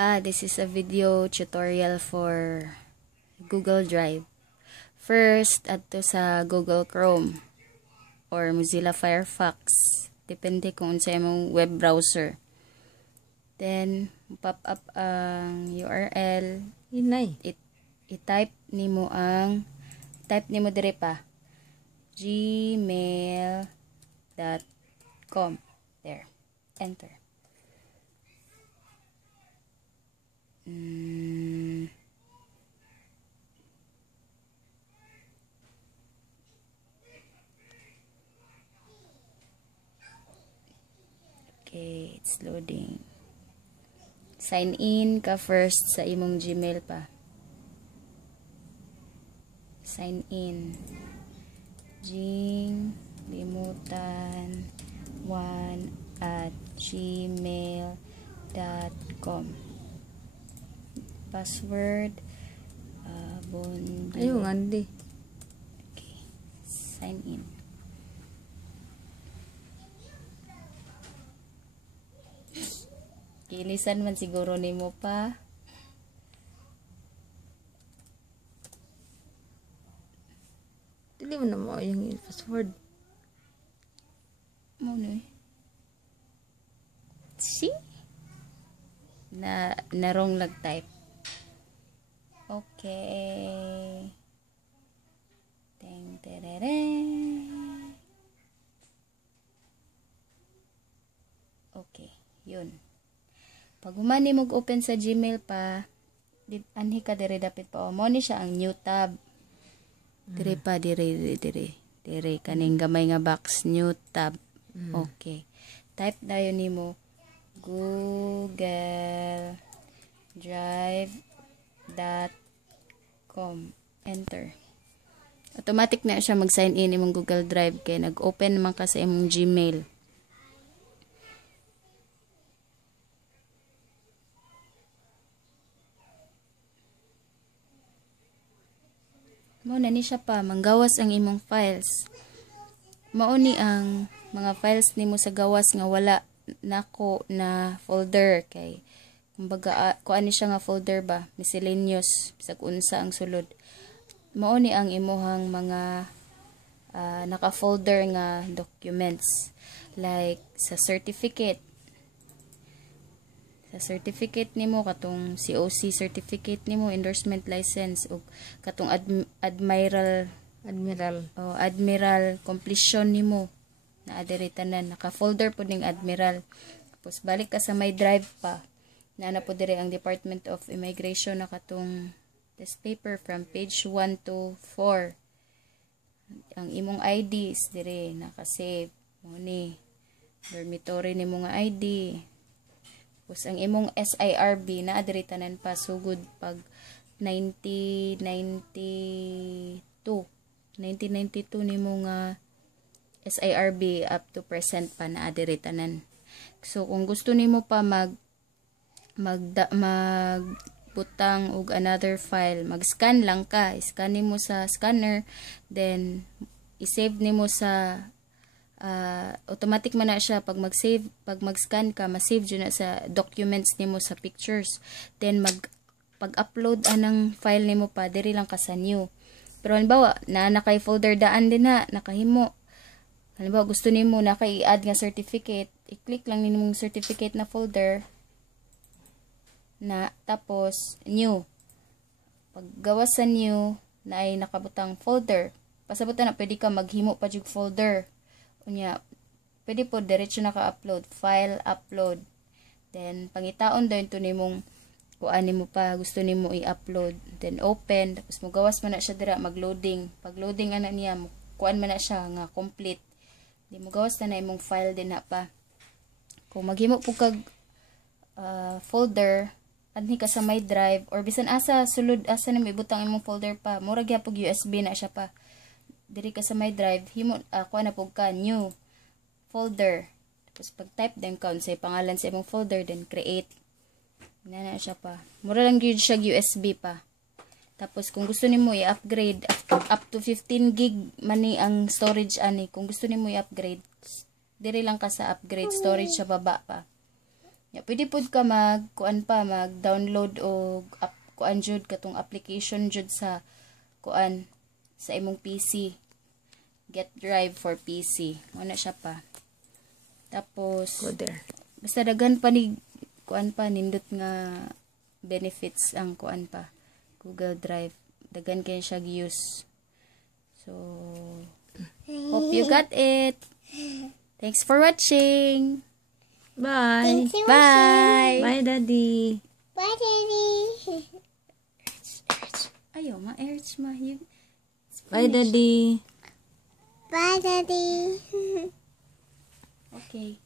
This is a video tutorial for Google Drive. First, adto sa Google Chrome or Mozilla Firefox. Depende kung unsa imong web browser. Then, pop up ang URL. Inay. I-type nimo dire pa. gmail.com. There. Enter. Okay, it's loading. Sign in ka first sa imong Gmail pa. Sign in. Jing limutan 1@gmail.com. Password Bondi. Ayun, Andy. Okay. Sign in. Kilisan man siguro nimo pa. Dili mo na mo yung password. Ano eh? See? Na wrong type. Okay. Teng terereng. Okay, yun. Pag humani mo open sa Gmail pa, anhi ka dire dapit pa. Mo ni siya ang new tab. Dire pa, dire kaning gamay nga box, new tab. Okay. Type dayon nimo googledrive.com. Enter. Automatic na siya mag-sign in imong Google Drive kay nag-open naman ka sa imong Gmail. Mao na ni siya pa manggawas ang imong files. Mao ni ang mga files nimo sa gawas nga wala nako na folder kay kumbaga kuan ni siya nga folder ba miscellaneous bisag unsa ang sulod. Mao ni ang imuhang mga naka-folder nga documents like sa certificate nimo katong COC certificate nimo, endorsement license ug katong admiral completion nimo na adiri tanan naka-folder pud ning admiral. Tapos balik ka sa my drive pa na po dire ang Department of Immigration na katong test paper from page 1 to 4. Ang imong IDs dire naka-save mo ni dormitory nimo nga ID. Tapos ang imong SIRB na adiri tanan pa sugod pag 1992 nimo nga SIRB up to present pa na adiri tanan. So kung gusto nimo pa magbutang og another file, mag-scan lang ka, scan nimo sa scanner, then i-save nimo sa automatic man na siya pag mag-scan ka, ma-save jud na sa documents nimo sa pictures. Then pag-upload anang file nimo pa diri lang ka sa new. Pero halimbawa na nakay folder daan din na nakahimo. Halimbawa gusto nimo na i-add nga certificate, i-click lang nimong certificate na folder na tapos new. Paggawas sa new na ay nakabutang folder. Pasabutan na pwede ka maghimo pa jud folder. Unya, pwede po diretso na ka-upload, file upload. Then pangitaon dayon to nimong kuan nimo pa gusto nimo i-upload. Then open, tapos mogawas man na siya dira mag-loading. Pag loading ana niya, kuan man na siya nga complete. Di mogawas na imong file din na pa. Kung maghimo po kag folder anhi ka sa my drive or bisan asa sulod asa nimo ibutang imong folder pa, mura gyapon USB na siya pa. Diri ka sa my drive, himo kuha na po ka new folder. Tapos pag type din ka sa pangalan sa imong folder, then create. Na siya pa. Mura lang gyud siya USB pa. Tapos kung gusto nimo i-upgrade up to 15 gig man ni ang storage ani. Kung gusto nimo i-upgrade, diri lang ka sa upgrade storage sa baba pa. Ya, pwede pud ka mag-download o kuan jud katong application jud sa kuan sa imong PC. Get Drive for PC. Mo na siya pa. Tapos Go there. basta daghan pa ni kuan pa nindot nga benefits ang kuan pa. Google Drive. Daghan kay siya use. So hope you got it. Thanks for watching. Bye. Bye. Bye, Daddy. Bye, Daddy. Ayaw, ma-urge ma. Bye, Daddy. Bye, Daddy. Okay.